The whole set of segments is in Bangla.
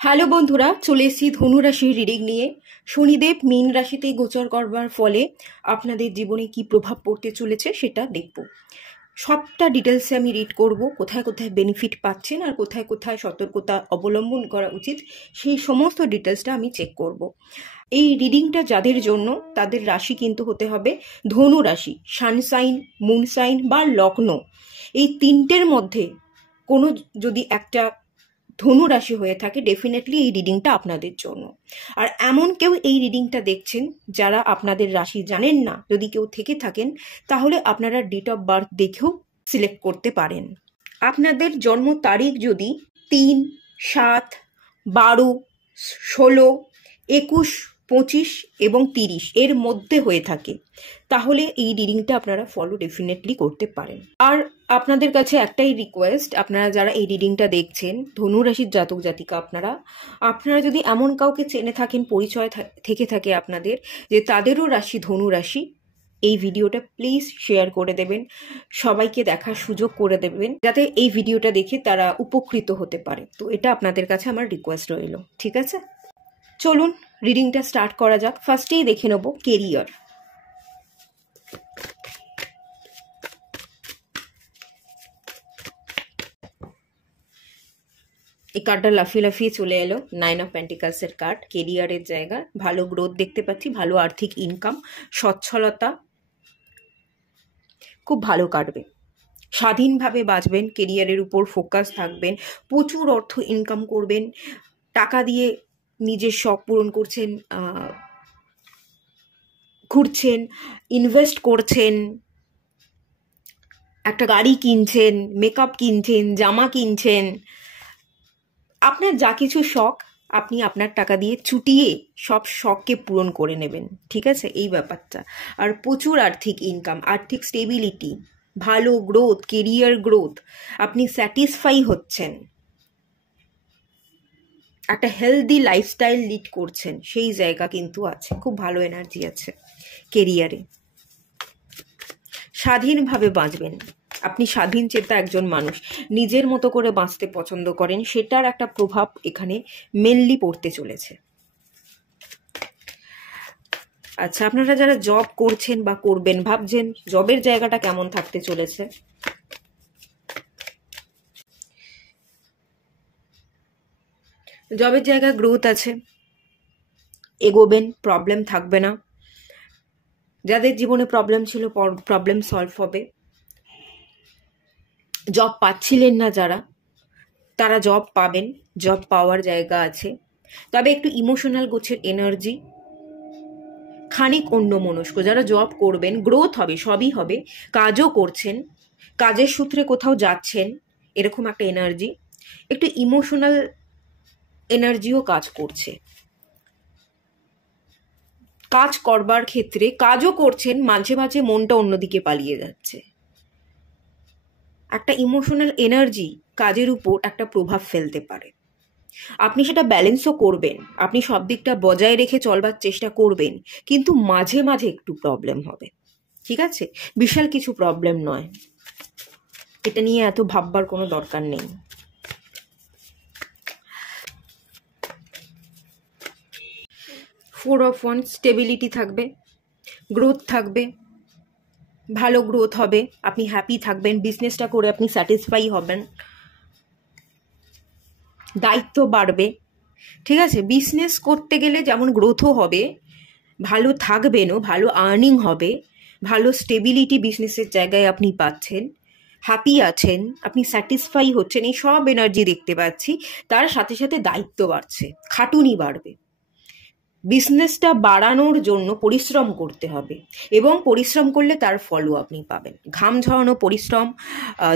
হ্যালো বন্ধুরা, চলে এসেছি ধনু রাশির রিডিং নিয়ে। শনিদেব মীন রাশিতে গোচর করবার ফলে আপনাদের জীবনে কি প্রভাব পড়তে চলেছে সেটা দেখব। সবটা ডিটেলসে আমি রিড করব, কোথায় কোথায় বেনিফিট পাচ্ছেন আর কোথায় কোথায় সতর্কতা অবলম্বন করা উচিত সেই সমস্ত ডিটেলসটা আমি চেক করব। এই রিডিংটা যাদের জন্য, তাদের রাশি কিন্তু হতে হবে ধনু রাশি। সানসাইন, মুনসাইন বা লগ্ন, এই তিনটের মধ্যে কোনো যদি একটা ধনু রাশি হয়ে থাকে, ডেফিনেটলি এই রিডিংটা আপনাদের জন্য। আর এমন কেউ এই রিডিংটা দেখছেন যারা আপনাদের রাশি জানেন না, যদি কেউ থেকে থাকেন তাহলে আপনারা ডেট অফ বার্থ দেখেও সিলেক্ট করতে পারেন। আপনাদের জন্ম তারিখ যদি 3, 7, 12, 16, 21, 25 এবং 30 এর মধ্যে হয়ে থাকে তাহলে এই রিডিংটা আপনারা ফলো ডেফিনেটলি করতে পারেন। আর আপনাদের কাছে একটাই রিকোয়েস্ট, আপনারা যারা এই রিডিংটা দেখছেন ধনু রাশির জাতক জাতিকা, আপনারা যদি এমন কাউকে চেনে থাকেন, পরিচয় থেকে থাকে আপনাদের যে তাদেরও রাশি ধনু রাশি, এই ভিডিওটা প্লিজ শেয়ার করে দেবেন, সবাইকে দেখার সুযোগ করে দেবেন, যাতে এই ভিডিওটা দেখে তারা উপকৃত হতে পারে। তো এটা আপনাদের কাছে আমার রিকোয়েস্ট রইল, ঠিক আছে? চলুন রিডিংটা স্টার্ট করা যাক। ফার্স্টেই দেখে নেব কেরিয়ার। এই কার্ডটা লাফিয়ে লাফিয়ে চলে এলো, 9 অফ পেন্টিকালসের কার্ড। কেরিয়ারের জায়গা ভালো গ্রোথ দেখতে পাচ্ছি, ভালো আর্থিক ইনকাম, সচ্ছলতা খুব ভালো কাটবে। স্বাধীনভাবে বাঁচবেন, কেরিয়ারের উপর ফোকাস থাকবেন, প্রচুর অর্থ ইনকাম করবেন, টাকা দিয়ে নিজের শখ পূরণ করছেন, ঘুরছেন, ইনভেস্ট করছেন, একটা গাড়ি কিনছেন, মেকআপ কিনছেন, জামা কিনছেন, আপনার যা কিছু শখ আপনি আপনার টাকা দিয়ে চুটিয়ে সব শখকে পূরণ করে নেবেন, ঠিক আছে? এই ব্যাপারটা। আর প্রচুর আর্থিক ইনকাম, আর্থিক স্টেবিলিটি, ভালো গ্রোথ, কেরিয়ার গ্রোথ, আপনি স্যাটিসফাই হচ্ছেন, একটা হেলদি লাইফস্টাইল লিড করছেন, সেই জায়গা কিন্তু আছে। খুব ভালো এনার্জি আছে কেরিয়ারে। স্বাধীনভাবে বাঁচবেন, আপনি স্বাধীন চেতা একজন মানুষ, নিজের মতো করে বাঁচতে পছন্দ করেন, সেটার একটা প্রভাব এখানে মেনলি পড়তে চলেছে। আচ্ছা, আপনারা যারা জব করছেন বা করবেন, ভাবছেন জবের জায়গাটা কেমন থাকতে চলেছে। জবের জায়গায় গ্রোথ আছে, এগোবেন, প্রবলেম থাকবে না। যাদের জীবনে প্রবলেম ছিল, প্রবলেম সলভ হবে। জব পাচ্ছিলেন না যারা, তারা জব পাবেন, জব পাওয়ার জায়গা আছে। তবে একটু ইমোশনাল গোছের এনার্জি, খানিক অন্যমনস্ক। যারা জব করবেন, গ্রোথ হবে, সবই হবে, কাজও করছেন, কাজের সূত্রে কোথাও যাচ্ছেন, এরকম একটা এনার্জি। একটু ইমোশনাল এনার্জিও কাজ করছে। কাজ করবার ক্ষেত্রে কাজও করছেন, মাঝে মাঝে মনটা অন্যদিকে পালিয়ে যাচ্ছে। একটা ইমোশনাল এনার্জি কাজের উপর একটা প্রভাব ফেলতে পারে। আপনি সেটা ব্যালেন্সও করবেন, আপনি সব দিকটা বজায় রেখে চলবার চেষ্টা করবেন, কিন্তু মাঝে মাঝে একটু প্রবলেম হবে, ঠিক আছে? বিশাল কিছু প্রবলেম নয়, এটা নিয়ে এত ভাববার কোনো দরকার নেই। ফোর অফ ওয়ান্স, স্টেবিলিটি থাকবে, গ্রোথ থাকবে, ভালো গ্রোথ হবে, আপনি হ্যাপি থাকবেন, বিজনেসটা করে আপনি স্যাটিসফাই হবেন, দায়িত্ব বাড়বে, ঠিক আছে? বিজনেস করতে গেলে যেমন গ্রোথও হবে, ভালো থাকবেনও, ভালো আর্নিং হবে, ভালো স্টেবিলিটি বিজনেসের জায়গায় আপনি পাচ্ছেন, হ্যাপি আছেন, আপনি স্যাটিসফাই হচ্ছেন, এই সব এনার্জি দেখতে পাচ্ছি। তার সাথে সাথে দায়িত্ব বাড়ছে, খাটুনি বাড়বে। বিজনেসটা বাড়ানোর জন্য পরিশ্রম করতে হবে, এবং পরিশ্রম করলে তার ফলও আপনি পাবেন। ঘাম ঝরানো পরিশ্রম,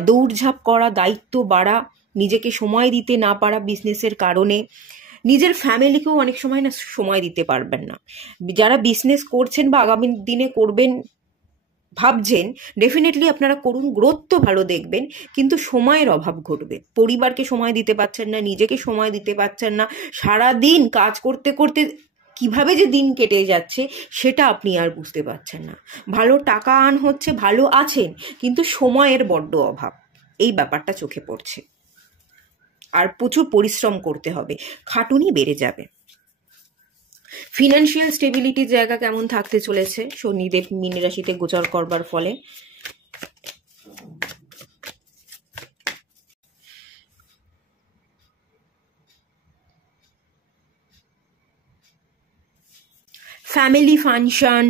দৌড়ঝাঁপ করা, দায়িত্ব বাড়া, নিজেকে সময় দিতে না পারা বিজনেসের কারণে, নিজের ফ্যামিলিকেও অনেক সময় না সময় দিতে পারবেন না। যারা বিজনেস করছেন বা আগামী দিনে করবেন ভাবছেন, ডেফিনেটলি আপনারা করুন, গ্রোথ তো ভালো দেখবেন, কিন্তু সময়ের অভাব ঘটবে। পরিবারকে সময় দিতে পারছেন না, নিজেকে সময় দিতে পারছেন না, সারাদিন কাজ করতে করতে কিভাবে যে দিন কেটে যাচ্ছে সেটা আপনি আর বুঝতে পারছেন না। ভালো টাকা আর্ন হচ্ছে, ভালো আছেন, কিন্তু সময়ের বড্ড অভাব, এই ব্যাপারটা চোখে পড়ছে। আর প্রচুর পরিশ্রম করতে হবে, খাটুনি বেড়ে যাবে। ফিনান্সিয়াল স্টেবিলিটির জায়গা কেমন থাকতে চলেছে শনিদেব মীন রাশিতে গোচর করবার ফলে? ফ্যামিলি ফাংশন,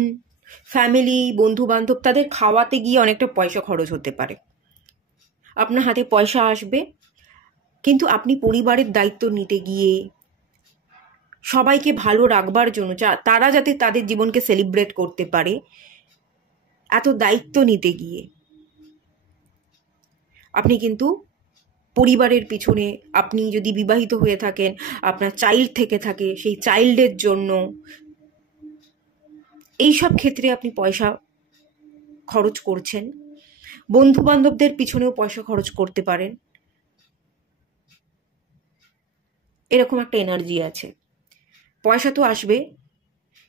ফ্যামিলি বন্ধু বান্ধব তাদের খাওয়াতে গিয়ে অনেকটা পয়সা খরচ হতে পারে। আপনার হাতে পয়সা আসবে, কিন্তু আপনি পরিবারের দায়িত্ব নিতে গিয়ে, সবাইকে ভালো রাখবার জন্য, তারা যাতে তাদের জীবনকে সেলিব্রেট করতে পারে, এত দায়িত্ব নিতে গিয়ে আপনি কিন্তু পরিবারের পিছনে, আপনি যদি বিবাহিত হয়ে থাকেন, আপনার চাইল্ড থেকে থাকে, সেই চাইল্ডের জন্য, এইসব ক্ষেত্রে আপনি পয়সা খরচ করছেন। বন্ধু বান্ধবদের পিছনেও পয়সা খরচ করতে পারেন, এরকম একটা এনার্জি আছে। পয়সা তো আসবে,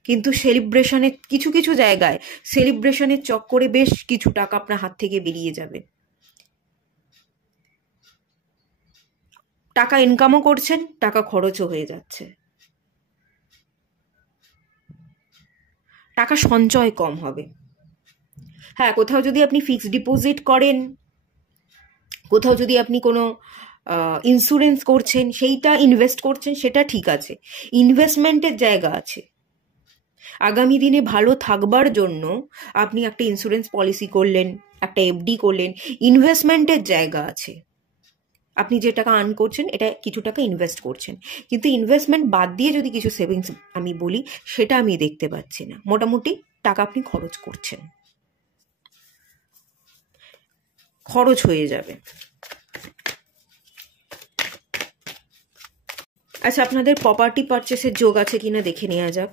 কিন্তু সেলিব্রেশনের কিছু কিছু জায়গায় সেলিব্রেশনের চক্করে বেশ কিছু টাকা আপনার হাত থেকে বেরিয়ে যাবে। টাকা ইনকামও করছেন, টাকা খরচও হয়ে যাচ্ছে। টাকা সঞ্চয় কম হবে। হ্যাঁ, কোথাও যদি আপনি ফিক্সড ডিপোজিট করেন, কোথাও যদি আপনি কোনো ইন্স্যুরেন্স করছেন, সেইটা ইনভেস্ট করছেন, সেটা ঠিক আছে, ইনভেস্টমেন্টের জায়গা আছে। আগামী দিনে ভালো থাকবার জন্য আপনি একটা ইন্স্যুরেন্স পলিসি করলেন, একটা এফডি করলেন, ইনভেস্টমেন্টের জায়গা আছে। আপনি যে টাকা আর্ন করছেন, এটা কিছু টাকা ইনভেস্ট করছেন, কিন্তু ইনভেস্টমেন্ট বাদ দিয়ে যদি কিছু সেভিংস আমি বলি, সেটা আমি দেখতে পাচ্ছি না। মোটামুটি টাকা আপনি খরচ করছেন, খরচ হয়ে যাবে। আচ্ছা, আপনাদের প্রপার্টি পারচেসের যোগ আছে কিনা দেখে নেওয়া যাক।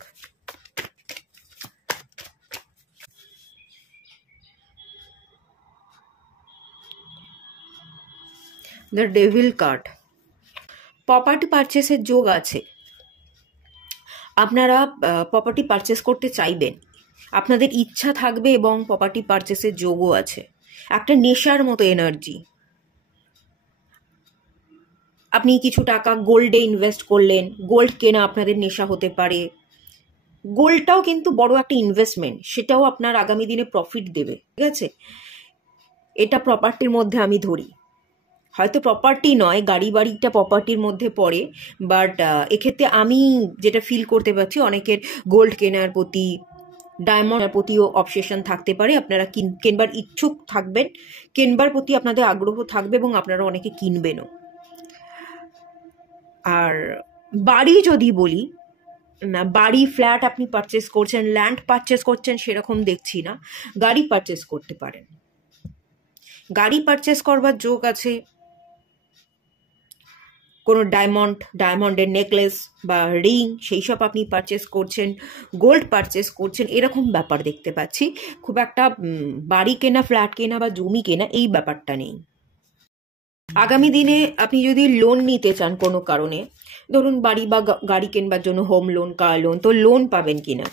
দ্য ডেভিল কার্ড, প্রপার্টি পারচেসের যোগ আছে। আপনারা প্রপার্টি পারচেস করতে চাইবেন, আপনাদের ইচ্ছা থাকবে এবং প্রপার্টি পারচেসের যোগও আছে। একটা নেশার মতো এনার্জি। আপনি কিছু টাকা গোল্ডে ইনভেস্ট করলেন, গোল্ড কেনা আপনাদের নেশা হতে পারে। গোল্ডটাও কিন্তু বড় একটা ইনভেস্টমেন্ট, সেটাও আপনার আগামী দিনে প্রফিট দেবে, ঠিক আছে? এটা প্রপার্টির মধ্যে আমি ধরি, হয়তো প্রপার্টি নয়, গাড়ি বাড়িটা প্রপার্টির মধ্যে পড়ে, বাট এক্ষেত্রে আমি যেটা ফিল করতে পারছি, অনেকের গোল্ড কেনার প্রতি, ডায়মন্ডের প্রতিও অবসেশন থাকতে পারে। আপনারা কেনবার ইচ্ছুক থাকবেন, কেনবার প্রতি আপনাদের আগ্রহ থাকবে এবং আপনারা অনেকে কিনবেনও। আর বাড়ি যদি বলি, বাড়ি ফ্ল্যাট আপনি পারচেস করছেন, ল্যান্ড পারচেস করছেন সেরকম দেখছি না। গাড়ি পারচেস করতে পারেন, গাড়ি পারচেস করবার যোগ আছে। কোনো ডায়মন্ডের নেকলেস বা রিং, সেই সব আপনি পারচেস করছেন, গোল্ড পারচেস করছেন, এরকম ব্যাপার দেখতে পাচ্ছি। খুব একটা বাড়ি কেনা, ফ্ল্যাট কেনা বা জমি কেনা, এই ব্যাপারটা নেই। আগামী দিনে আপনি যদি লোন নিতে চান কোনো কারণে, ধরুন বাড়ি বা গাড়ি কেনবার জন্য হোম লোন, কার লোন, তো লোন পাবেন কিনা,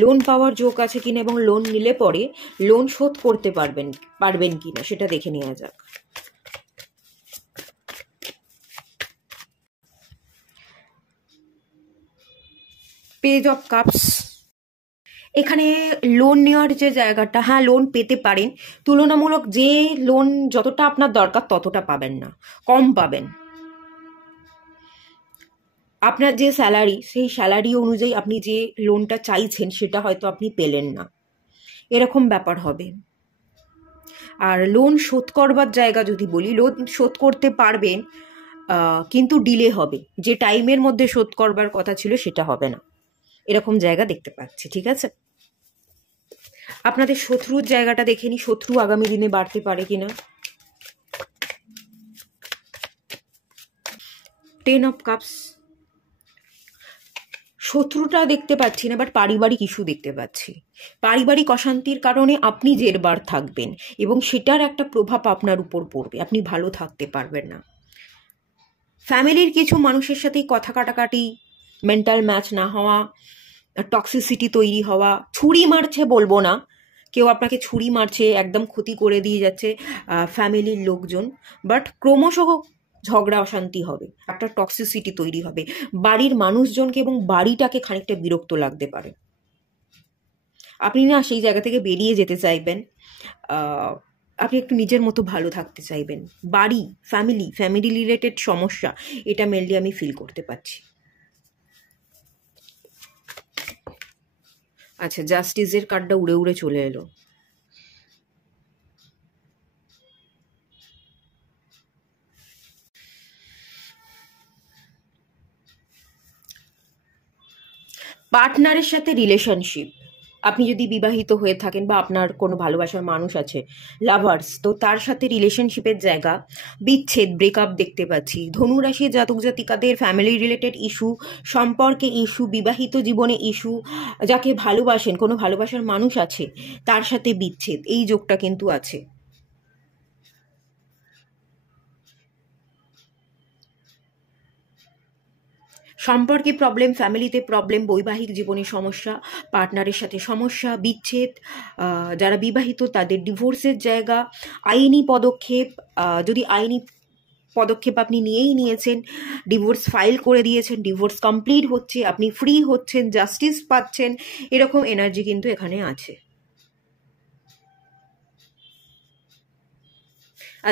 লোন পাওয়ার যোগ আছে কিনা, এবং লোন নিলে পরে লোন শোধ করতে পারবেন কিনা, সেটা দেখে নেওয়া যাক। পেজ অফ কাপস, এখানে লোন নেওয়ার যে জায়গাটা, হ্যাঁ লোন পেতে পারেন, তুলনামূলক যে লোন যতটা আপনার দরকার ততটা পাবেন না, কম পাবেন। আপনার যে স্যালারি, সেই স্যালারি অনুযায়ী আপনি যে লোনটা চাইছেন সেটা হয়তো আপনি পেলেন না, এরকম ব্যাপার হবে। আর লোন শোধ করবার জায়গা যদি বলি, লোন শোধ করতে পারবেন, কিন্তু ডিলে হবে, যে টাইমের মধ্যে শোধ করবার কথা ছিল সেটা হবে না, এরকম জায়গা দেখতে পাচ্ছি, ঠিক আছে? আপনাদের শত্রুর জায়গাটা দেখে নি, শত্রু আগামী দিনে বাড়তে পারে কিনা। 10 অফ কাপস, শত্রুটা দেখতে পাচ্ছি না, বাট পারিবারিক ইস্যু দেখতে পাচ্ছি। পারিবারিক অশান্তির কারণে আপনি জেরবার থাকবেন এবং সেটার একটা প্রভাব আপনার উপর পড়বে, আপনি ভালো থাকতে পারবেন না। ফ্যামিলির কিছু মানুষের সাথেই কথা কাটাকাটি, মেন্টাল ম্যাচ না হওয়া, টক্সিসিটি তৈরি হওয়া, ছুরি মারছে বলবো না, কেউ আপনাকে ছুরি মারছে, একদম ক্ষতি করে দিয়ে যাচ্ছে ফ্যামিলির লোকজন, বাট ক্রমশ ঝগড়া অশান্তি হবে, একটা টক্সিসিটি তৈরি হবে, বাড়ির মানুষজনকে এবং বাড়িটাকে খানিকটা বিরক্ত লাগতে পারে। আপনি না সেই জায়গা থেকে বেরিয়ে যেতে চাইবেন, আপনি একটু নিজের মতো ভালো থাকতে চাইবেন। বাড়ি, ফ্যামিলি রিলেটেড সমস্যা, এটা মেনলি আমি ফিল করতে পারছি। আচ্ছা, জাস্টিসের কার্ডটা উড়ে উড়ে চলে এলো। পার্টনারের সাথে রিলেশনশিপ, আপনি যদি বিবাহিত হয়ে থাকেন বা আপনার কোনো ভালোবাসার মানুষ আছে, লাভার্স, তো তার সাথে রিলেশনশিপের জায়গা, বিচ্ছেদ, ব্রেকআপ দেখতে পাচ্ছি। ধনুরাশির জাতক জাতিকাদের ফ্যামিলি রিলেটেড ইস্যু, সম্পর্কে ইস্যু, বিবাহিত জীবনে ইস্যু, যাকে ভালোবাসেন, কোনো ভালোবাসার মানুষ আছে, তার সাথে বিচ্ছেদ, এই যোগটা কিন্তু আছে। সম্পর্কে প্রবলেম, ফ্যামিলিতে প্রবলেম, বৈবাহিক জীবনে সমস্যা, পার্টনারের সাথে সমস্যা, বিচ্ছেদ, যারা বিবাহিত তাদের ডিভোর্সের জায়গা, আইনি পদক্ষেপ, যদি আইনি পদক্ষেপ আপনি নিয়েছেন, ডিভোর্স ফাইল করে দিয়েছেন, ডিভোর্স কমপ্লিট হচ্ছে, আপনি ফ্রি হচ্ছেন, জাস্টিস পাচ্ছেন, এরকম এনার্জি কিন্তু এখানে আছে।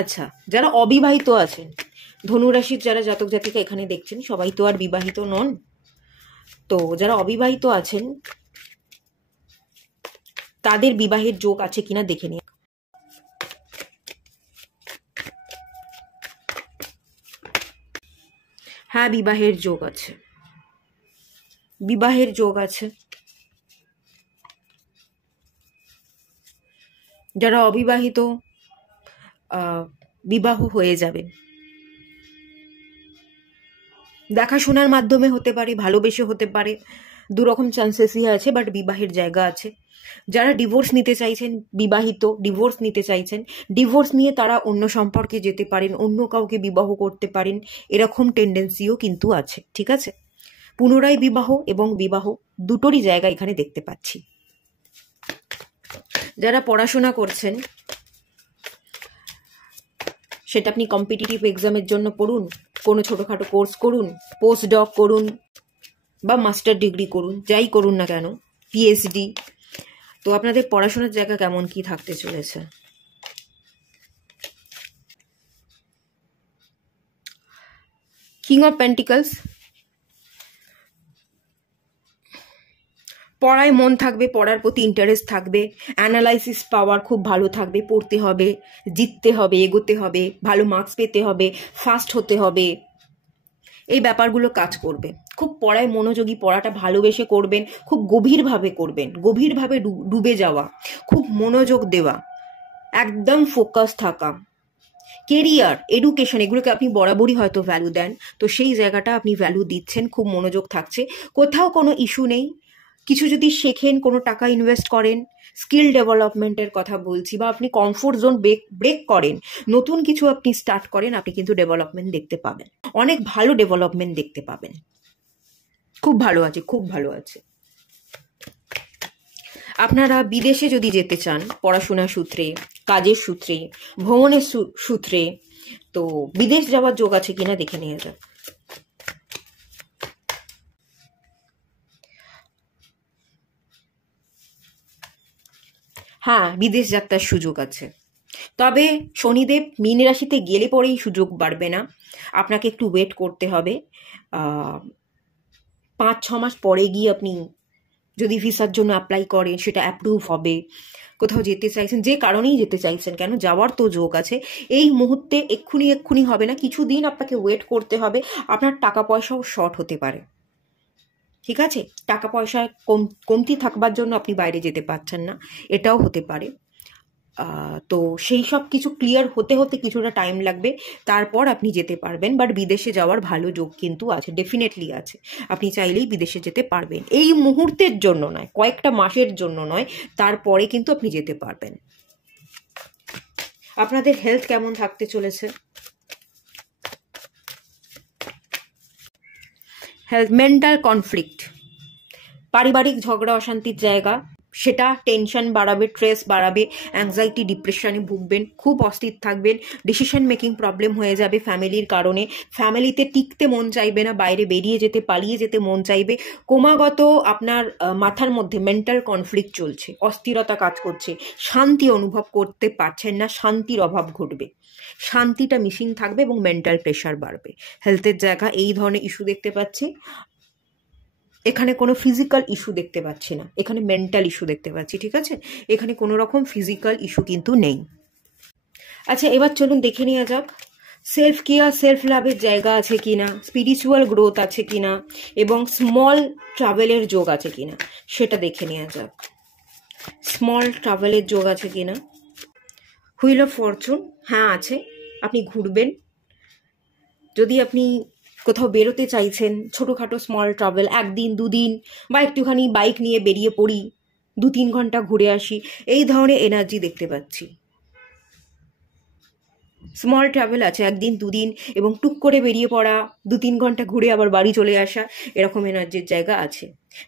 আচ্ছা, যারা অবিবাহিত আছেন, ধনুরাশির যারা জাতক জাতিকা এখানে দেখছেন, সবাই তো আর বিবাহিত নন, তো যারা অবিবাহিত আছেন তাদের বিবাহের যোগ আছে কিনা দেখে নিন। হ্যাঁ, বিবাহের যোগ আছে, বিবাহের যোগ আছে। যারা অবিবাহিত, বিবাহ হয়ে যাবে, দেখাশোনার মাধ্যমে হতে পারে, ভালোবেসে হতে পারে, দুরকম চান্সেসই আছে, বাট বিবাহের জায়গা আছে। যারা ডিভোর্স নিতে চাইছেন, বিবাহিত ডিভোর্স নিতে চাইছেন, ডিভোর্স নিয়ে তারা অন্য সম্পর্কে যেতে পারেন, অন্য কাউকে বিবাহ করতে পারেন, এরকম টেন্ডেন্সিও কিন্তু আছে। ঠিক আছে, পুনরায় বিবাহ এবং বিবাহ দুটোরই জায়গা এখানে দেখতে পাচ্ছি। যারা পড়াশোনা করছেন, সেটা আপনি কম্পিটিটিভ এক্সামের জন্য পড়ুন, কোনো ছোটোখাটো কোর্স করুন, পোস্ট ডক করুন বা মাস্টার ডিগ্রি করুন, যাই করুন না কেন, পিএইচডি, তো আপনাদের পড়াশোনার জায়গা কেমন কি থাকতে চলেছে? কিং অফ পেন্টিকলস, পড়ায় মন থাকবে, পড়ার প্রতি ইন্টারেস্ট থাকবে, অ্যানালাইসিস পাওয়ার খুব ভালো থাকবে, পড়তে হবে, জিততে হবে, এগোতে হবে, ভালো মার্কস পেতে হবে, ফাস্ট হতে হবে, এই ব্যাপারগুলো কাজ করবে। খুব পড়ায় মনোযোগী, পড়াটা ভালোবেসে করবেন, খুব গভীরভাবে করবেন, গভীরভাবে ডুবে যাওয়া, খুব মনোযোগ দেওয়া, একদম ফোকাস থাকা। কেরিয়ার, এডুকেশন, এগুলোকে আপনি বরাবরই হয়তো ভ্যালু দেন, তো সেই জায়গাটা আপনি ভ্যালু দিচ্ছেন, খুব মনোযোগ থাকছে, কোথাও কোনো ইস্যু নেই। কিছু যদি শেখেন, কোনো টাকা ইনভেস্ট করেন, স্কিল ডেভেলপমেন্টের কথা বলছি, বা আপনি কমফোর্ট জোন ব্রেক করেন, নতুন কিছু আপনি স্টার্ট করেন, আপনি কিন্তু ডেভেলপমেন্ট দেখতে পাবেন, অনেক ভালো ডেভেলপমেন্ট দেখতে পাবেন। খুব ভালো আছে, খুব ভালো আছে। আপনারা বিদেশে যদি যেতে চান, পড়াশোনার সূত্রে, কাজের সূত্রে, ভ্রমণের সূত্রে, তো বিদেশ যাওয়ার যোগ আছে কিনা দেখে নিয়ে যাক। হ্যাঁ, বিদেশ যাত্রার সুযোগ আছে, তবে শনিদেব মীন রাশিতে গেলে পরেই সুযোগ বাড়বে না, আপনাকে একটু ওয়েট করতে হবে। 5-6 মাস পরে গিয়ে আপনি যদি ভিসার জন্য অ্যাপ্লাই করেন, সেটা অ্যাপ্রুভ হবে। কোথাও যেতে চাইছেন, যে কারণেই যেতে চাইছেন কেন, যাওয়ার তো যোগ আছে। এই মুহূর্তে এক্ষুনি হবে না, কিছুদিন আপনাকে ওয়েট করতে হবে। আপনার টাকা পয়সাও শর্ট হতে পারে, ঠিক আছে, টাকা পয়সা কমতি থাকবার জন্য আপনি বাইরে যেতে পারছেন না, এটাও হতে পারে। তো সেই সব কিছু ক্লিয়ার হতে হতে কিছুটা টাইম লাগবে, তারপর আপনি যেতে পারবেন। বাট বিদেশে যাওয়ার ভালো যোগ কিন্তু আছে, ডেফিনেটলি আছে, আপনি চাইলেই বিদেশে যেতে পারবেন। এই মুহূর্তের জন্য নয়, কয়েকটা মাসের জন্য নয়, তারপরে কিন্তু আপনি যেতে পারবেন। আপনাদের হেলথ কেমন থাকতে চলেছে? হেলথ, মেন্টাল কনফ্লিক্ট, পারিবারিক ঝগড়া অশান্তির জায়গা, সেটা টেনশন বাড়াবে, স্ট্রেস বাড়াবে, অ্যাংজাইটি ডিপ্রেশনে ভুগবেন, খুব অস্থির থাকবেন, ডিসিশন মেকিং প্রবলেম হয়ে যাবে ফ্যামিলির কারণে, ফ্যামিলিতে টিকতে মন চাইবে না, বাইরে বেরিয়ে যেতে, পালিয়ে যেতে মন চাইবে, ক্রমাগত আপনার মাথার মধ্যে মেন্টাল কনফ্লিক্ট চলছে, অস্থিরতা কাজ করছে, শান্তি অনুভব করতে পারছেন না, শান্তির অভাব ঘটবে, শান্তিটা মিসিং থাকবে এবং মেন্টাল প্রেশার বাড়বে। হেলথের জায়গা এই ধরনের ইস্যু দেখতে পাচ্ছি। এখানে কোনো ফিজিক্যাল ইস্যু দেখতে পাচ্ছি না, এখানে মেন্টাল ইস্যু দেখতে পাচ্ছি, ঠিক আছে? এখানে কোনো রকম ফিজিক্যাল ইস্যু কিন্তু নেই। আচ্ছা, এবার চলুন দেখে নেওয়া যাক সেলফ কেয়ার, সেলফ লাভের জায়গা আছে কিনা, স্পিরিচুয়াল গ্রোথ আছে কিনা, এবং স্মল ট্রাভেলের যোগ আছে কিনা সেটা দেখে নেওয়া যাক। স্মল ট্রাভেলের যোগ আছে কিনা। হুইল অফ ফরচুন, হ্যাঁ আছে, আপনি ঘুরবেন। যদি আপনি কোথাও বেরোতে চাইছেন, ছোটোখাটো স্মল ট্রাভেল, 1 দিন 2 দিন, বা একটুখানি বাইক নিয়ে বেরিয়ে পড়ি, 2-3 ঘন্টা ঘুরে আসি, এই ধরনের এনার্জি দেখতে পাচ্ছি। স্মল ট্রাভেল আছে 1 দিন 2 দিন, এবং টুক করে বেরিয়ে পড়া, 2-3 ঘন্টা ঘুরে আবার বাড়ি চলে আসা, এরকম এনার্জির জায়গা আছে।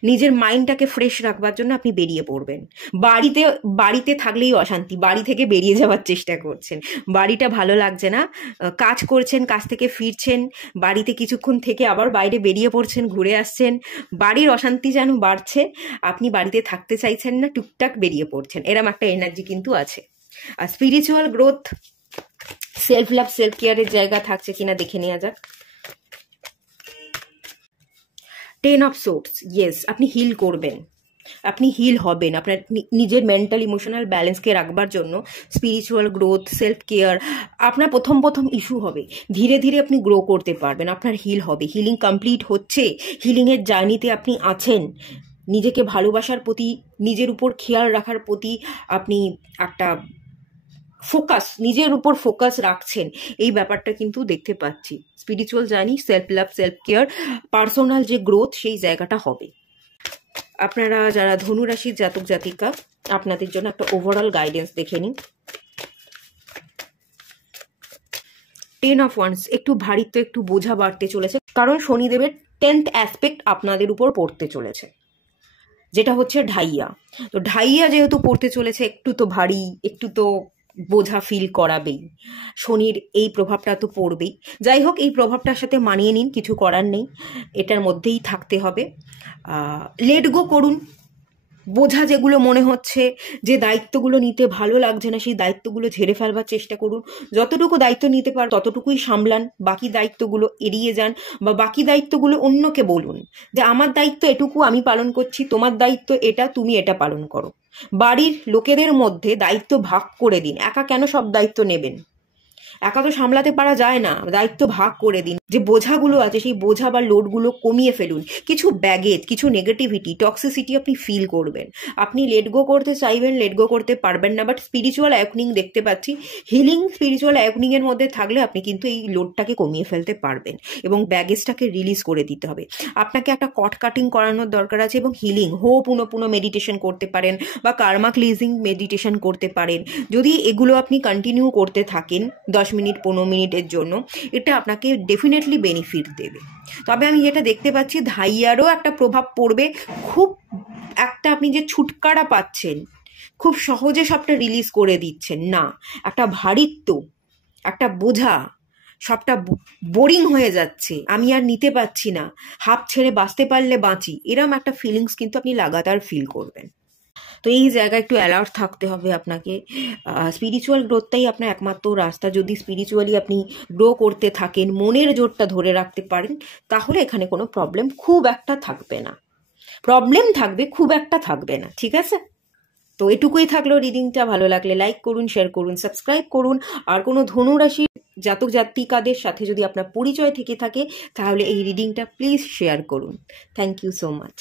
নিজের মাইন্ডটাকে ফ্রেশ রাখবার জন্য আপনি বেরিয়ে পড়বেন। বাড়িতে থাকলেই অশান্তি, বাড়ি থেকে বেরিয়ে যাওয়ার চেষ্টা করছেন, বাড়িটা ভালো লাগছে না, কাজ করছেন, কাজ থেকে ফিরছেন, বাড়িতে কিছুক্ষণ থেকে আবার বাইরে বেরিয়ে পড়ছেন, ঘুরে আসছেন, বাড়ির অশান্তি যেন বাড়ছে, আপনি বাড়িতে থাকতে চাইছেন না, টুকটাক বেরিয়ে পড়ছেন, এরম একটা এনার্জি কিন্তু আছে। আর spiritual growth, self love, self কেয়ারের জায়গা থাকছে কিনা দেখে নেওয়া যাক। 10 অফ সোর্ডস, ইয়েস, আপনি হিল করবেন, আপনি হিল হবেন, আপনার নিজের মেন্টাল ইমোশনাল ব্যালেন্সকে রাখবার জন্য স্পিরিচুয়াল গ্রোথ, সেলফ কেয়ার আপনার প্রথম ইস্যু হবে, ধীরে ধীরে আপনি গ্রো করতে পারবেন, আপনার হিল হবে, হিলিং কমপ্লিট হচ্ছে, হিলিংয়ের জার্নিতে আপনি আছেন, নিজেকে ভালোবাসার প্রতি, নিজের উপর খেয়াল রাখার প্রতি আপনি একটা ফোকাস, নিজের উপর ফোকাস রাখছেন, এই ব্যাপারটা কিন্তু দেখতে পাচ্ছি। Spiritual journey, self love, self care, personal যে গ্রোথ, সেই জায়গাটা হবে। আপনারা যারা ধনু রাশির জাতক জাতিকা, আপনাদের জন্য একটা ওভারঅল গাইডেন্স দেখে নিন। 10 অফ ওয়ান্স, একটু ভারিত্ব, একটু বোঝা বাড়তে চলেছে, কারণ শনিদেবের 10th অ্যাসপেক্ট আপনাদের উপর পড়তে চলেছে, যেটা হচ্ছে ঢাইয়া। তো ঢাইয়া যেহেতু পড়তে চলেছে, একটু তো ভারী, একটু তো বোঝা ফিল করাবেই, শনির এই প্রভাবটা তো পড়বেই। যাই হোক, এই প্রভাবটার সাথে মানিয়ে নিন, কিছু করার নেই, এটার মধ্যেই থাকতে হবে। লেট গো করুন, বোঝা যেগুলো মনে হচ্ছে, যে দায়িত্বগুলো নিতে ভালো লাগছে না, সেই দায়িত্বগুলো ঝেড়ে ফেলবার চেষ্টা করুন, যতটুকু দায়িত্ব নিতে পার ততটুকুই সামলান, বাকি দায়িত্বগুলো এড়িয়ে যান, বা বাকি দায়িত্বগুলো অন্যকে বলুন যে আমার দায়িত্ব এটুকু আমি পালন করছি, তোমার দায়িত্ব এটা, তুমি এটা পালন করো। বাড়ির লোকেদের মধ্যে দায়িত্ব ভাগ করে দিন, একা কেন সব দায়িত্ব নেবেন, একা তো সামলাতে পারা যায় না, দায়িত্ব ভাগ করে দিন, যে বোঝাগুলো আছে সেই বোঝা বা লোডগুলো কমিয়ে ফেলুন, কিছু ব্যাগেজ, কিছু নেগেটিভিটি, টক্সিসিটি আপনি ফিল করবেন, আপনি লেট গো করতে চাইবেন, লেট গো করতে পারবেন না, বাট স্পিরিচুয়াল অ্যাওয়েকনিং দেখতে পাচ্ছি, হিলিং স্পিরিচুয়াল অ্যাওয়েকনিং এর মধ্যে থাকলে আপনি কিন্তু এই লোডটাকে কমিয়ে ফেলতে পারবেন, এবং ব্যাগেজটাকে রিলিজ করে দিতে হবে। আপনাকে একটা কট কাটিং করানোর দরকার আছে, এবং হিলিং পুনঃ মেডিটেশন করতে পারেন, বা কার্মা ক্লিজিং মেডিটেশন করতে পারেন। যদি এগুলো আপনি কন্টিনিউ করতে থাকেন 10 মিনিট 15 মিনিটের জন্য, এটা আপনাকে ডেফিনেটলি বেনিফিট দেবে। তবে আমি যেটা দেখতে পাচ্ছি, ধাইয়ারও একটা প্রভাব পড়বে, খুব একটা আপনি যে ছুটকারা পাচ্ছেন, খুব সহজে সবটা রিলিজ করে দিচ্ছেন না, একটা ভারিত্ব, একটা বোঝা, সবটা বোরিং হয়ে যাচ্ছে, আমি আর নিতে পারছি না, হাঁপ ছেড়ে বাঁচতে পারলে বাঁচি, এরম একটা ফিলিংস কিন্তু আপনি লাগাতার ফিল করবেন। তো এই জায়গায় একটু অ্যালার্ট থাকতে হবে আপনাকে। স্পিরিচুয়াল গ্রোথটাই আপনার একমাত্র রাস্তা। যদি স্পিরিচুয়ালি আপনি গ্রো করতে থাকেন, মনের জোরটা ধরে রাখতে পারেন, তাহলে এখানে কোনো প্রবলেম খুব একটা থাকবে না, প্রবলেম থাকবে খুব একটা থাকবে না, ঠিক আছে? তো এটুকুই থাকলো রিডিংটা। ভালো লাগলে লাইক করুন, শেয়ার করুন, সাবস্ক্রাইব করুন। আর কোনো ধনুরাশির জাতক জাতিকাদের সাথে যদি আপনার পরিচয় থেকে থাকে, তাহলে এই রিডিংটা প্লিজ শেয়ার করুন। Thank you so much.